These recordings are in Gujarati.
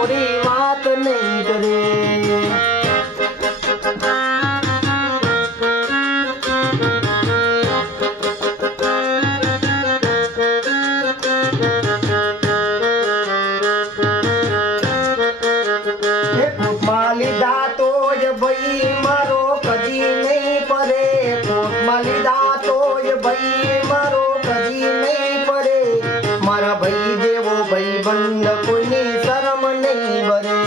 મોરી વાત નહીં કરે. કોટમાં લીધા તો જ ભાઈ મારો કદી નહીં પડે. કોટમાં લીધા તો જ ભાઈ મારો કદી નહીં પડે. મારા ભાઈ જેવો ભાઈ બંધ કોઈની શરમ નહીં ભરે.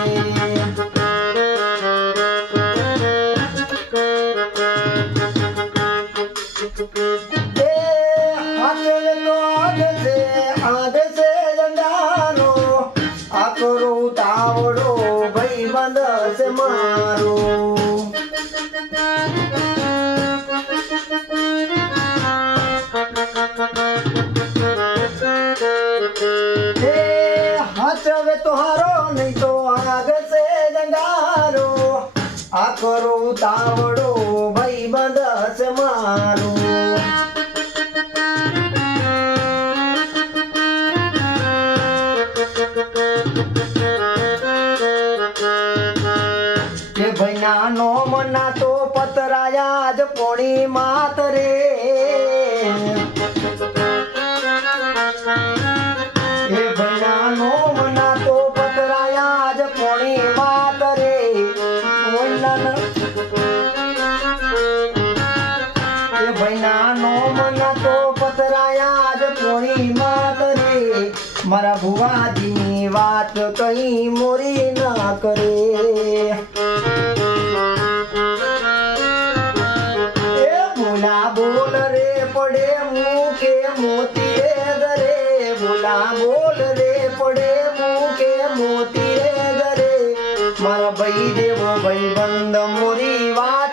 તાવડો ભાઈ બંધ છે મારો. હાચવે તો હારો નહીં તો આગશે જંગારો. આ કરો તાવડો ભાઈ બંધ છે મારો. ભૈના નો મના તો પતરાયા જ પોણી માત રે. એ ભૈના નો મના તો પતરાયા જ પોણી માત રે. એ ભૈના નો મના તો પતરાયા જ પોણી માત રે. મારા ભુવાજીની વાત કઈ મોરી ના કરે. બોલ રે પડે મૂકે મોતી રે ગરે. બોલા બોલ રે પડે મૂકે મોતી રે ગરે. મારા ભાઈ દેવો ભાઈ બંધ મોરી વાત